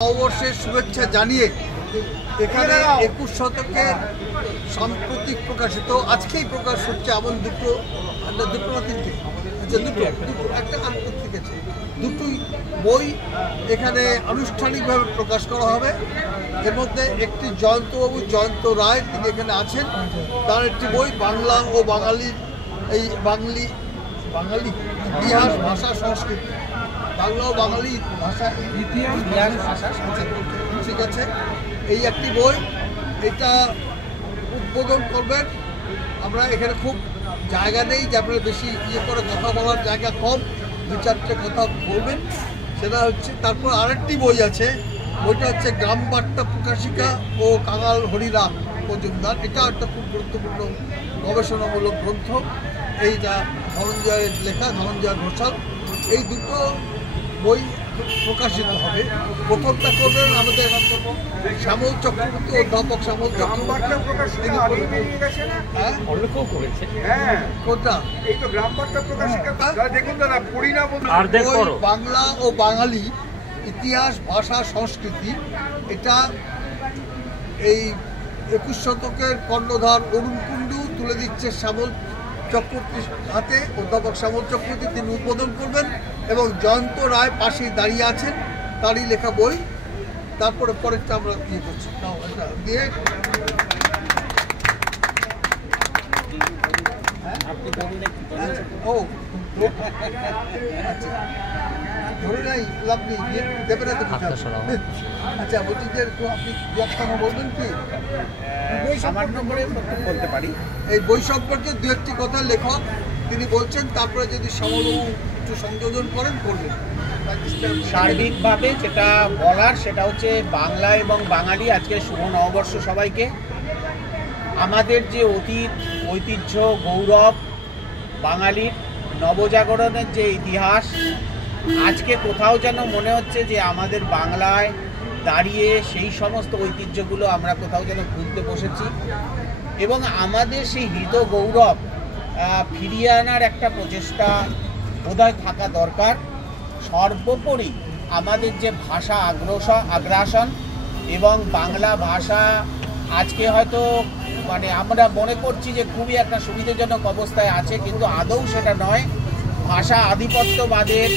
নববর্ষের শুভেচ্ছা জানিয়ে এখানে 21 শতকের সাম্প্রতিক প্রকাশিত আজকেই প্রকাশ হচ্ছে এমন দুটো না তিনটে দুটো একটা ঠিক আছে দুটোই বই এখানে আনুষ্ঠানিকভাবে প্রকাশ করা হবে। এর মধ্যে একটি জয়ন্তবাবু জয়ন্ত রায় তিনি এখানে আছেন, তার একটি বই বাংলা ও বাঙালির এই বাঙালি ইতিহাস ভাষা সংস্কৃতি, বাংলা ও বাঙালি ভাষা ইতিহাস ভাষা ঠিক আছে, এই একটি বই এটা উদ্বোধন করবেন। আমরা এখানে খুব জায়গা নেই যে আপনারা বেশি করে কথা বলার জায়গা কম, দু চারটে কথা বলবেন সেটা হচ্ছে। তারপর আরেকটি বই আছে, বইটা হচ্ছে গ্রাম বার্তা প্রকাশিকা ও কাঙাল হরিরাম মজুমদার, এটা একটা খুব গুরুত্বপূর্ণ গবেষণামূলক গ্রন্থ, এইটা ধনঞ্জয়ের লেখা, ধনঞ্জয় ঘোষাল। এই দুটো বই প্রকাশিত হবে। প্রথমটা করবেন আমাদের শ্যামল চক্রবর্তী, অধ্যাপক শ্যামল চক্রবর্তী। বাংলা ও বাঙালি ইতিহাস ভাষা সংস্কৃতি, এটা এই 21 শতকের কর্ণধার অরুণ কুণ্ডু তুলে দিচ্ছে শ্যামল চক্রবর্তীর হাতে। অধ্যাপক শ্যামল চক্রবর্তী তিনি উদ্বোধন করবেন এবং জয়ন্ত রায় পাশেই দাঁড়িয়ে আছেন, তারই লেখা বই। তারপরে পরেরটা আমরা ইয়ে করছি দিয়ে ধরে নাই লাভ নেই, দেবে না তো। আচ্ছা বলছি যে আপনি বলবেন কি বলতে পারি এই বই সম্পর্কে দু একটি কথা লেখক তিনি বলছেন, তারপরে যদি শ্যামলবাবু একটু সংযোজন করেন করবেন। সার্বিকভাবে যেটা বলার সেটা হচ্ছে বাংলা এবং বাঙালি আজকে শুভ নববর্ষ সবাইকে। আমাদের যে অতীত ঐতিহ্য গৌরব বাঙালির নবজাগরণের যে ইতিহাস, আজকে কোথাও যেন মনে হচ্ছে যে আমাদের বাংলায় দাঁড়িয়ে সেই সমস্ত ঐতিহ্যগুলো আমরা কোথাও যেন ভুলতে বসেছি এবং আমাদের সেই হৃদ গৌরব ফিরিয়ে আনার একটা প্রচেষ্টা বোধহয় থাকা দরকার। সর্বোপরি আমাদের যে ভাষা আগ্রাসন এবং বাংলা ভাষা আজকে হয়তো আমরা মনে করছি যে খুবই একটা সুবিধাজনক অবস্থায় আছে, কিন্তু আদৌ সেটা নয়। ভাষা আধিপত্যবাদের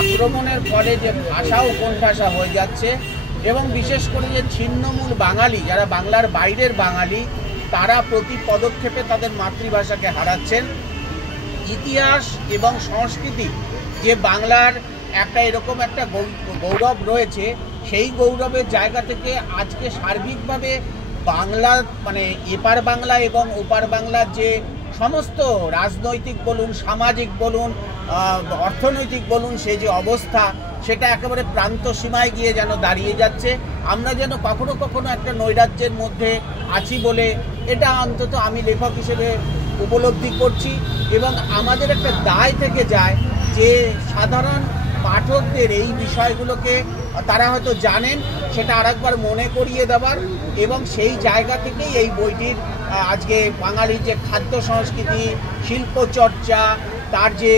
আক্রমণের ফলে যে ভাষাও কোণঠাসা হয়ে যাচ্ছে এবং বিশেষ করে যে ছিন্নমূল বাঙালি যারা বাংলার বাইরের বাঙালি, তারা প্রতি পদক্ষেপে তাদের মাতৃভাষাকে হারাচ্ছেন। ইতিহাস এবং সংস্কৃতি যে বাংলার একটা এরকম একটা গৌরব রয়েছে, সেই গৌরবের জায়গা থেকে আজকে সার্বিকভাবে বাংলা এপার বাংলা এবং ওপার বাংলার যে সমস্ত রাজনৈতিক বলুন, সামাজিক বলুন, অর্থনৈতিক বলুন, সেই যে অবস্থা সেটা একেবারে প্রান্ত সীমায় গিয়ে যেন দাঁড়িয়ে যাচ্ছে। আমরা যেন কখনো কখনো একটা নৈরাজ্যের মধ্যে আছি বলে এটা অন্তত আমি লেখক হিসেবে উপলব্ধি করছি এবং আমাদের একটা দায় থেকে যায় যে সাধারণ পাঠকদের এই বিষয়গুলোকে তারা হয়তো জানেন সেটা আরেকবার মনে করিয়ে দেওয়ার এবং সেই জায়গা থেকেই এই বইটির আজকে বাঙালির যে খাদ্য সংস্কৃতি, শিল্পচর্চা, তার যে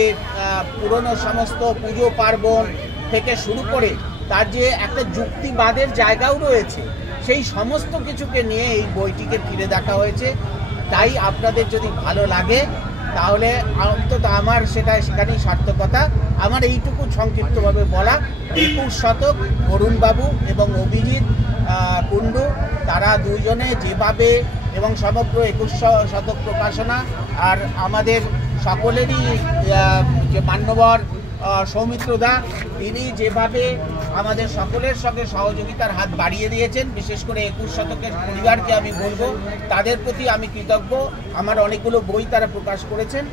পুরনো সমস্ত পুজো পার্বণ থেকে শুরু করে তার যে একটা যুক্তিবাদের জায়গাও রয়েছে, সেই সমস্ত কিছুকে নিয়ে এই বইটিকে ফিরে দেখা হয়েছে। তাই আপনাদের যদি ভালো লাগে তাহলে অন্তত আমার সেখানেই সার্থকতা। আমার এইটুকু সংক্ষিপ্তভাবে বলা, 21 শতক অরুণবাবু এবং অভিজিৎ কুণ্ডু তারা দুইজনে যেভাবে এবং সমগ্র 21 শতক প্রকাশনা আর আমাদের সকলেরই যে মান্যবর সৌমিত্র দা, তিনি যেভাবে আমাদের সকলের সঙ্গে সহযোগিতার হাত বাড়িয়ে দিয়েছেন, বিশেষ করে 21 শতকের পরিবারকে আমি বলবো তাদের প্রতি আমি কৃতজ্ঞ। আমার অনেকগুলো বই তারা প্রকাশ করেছেন।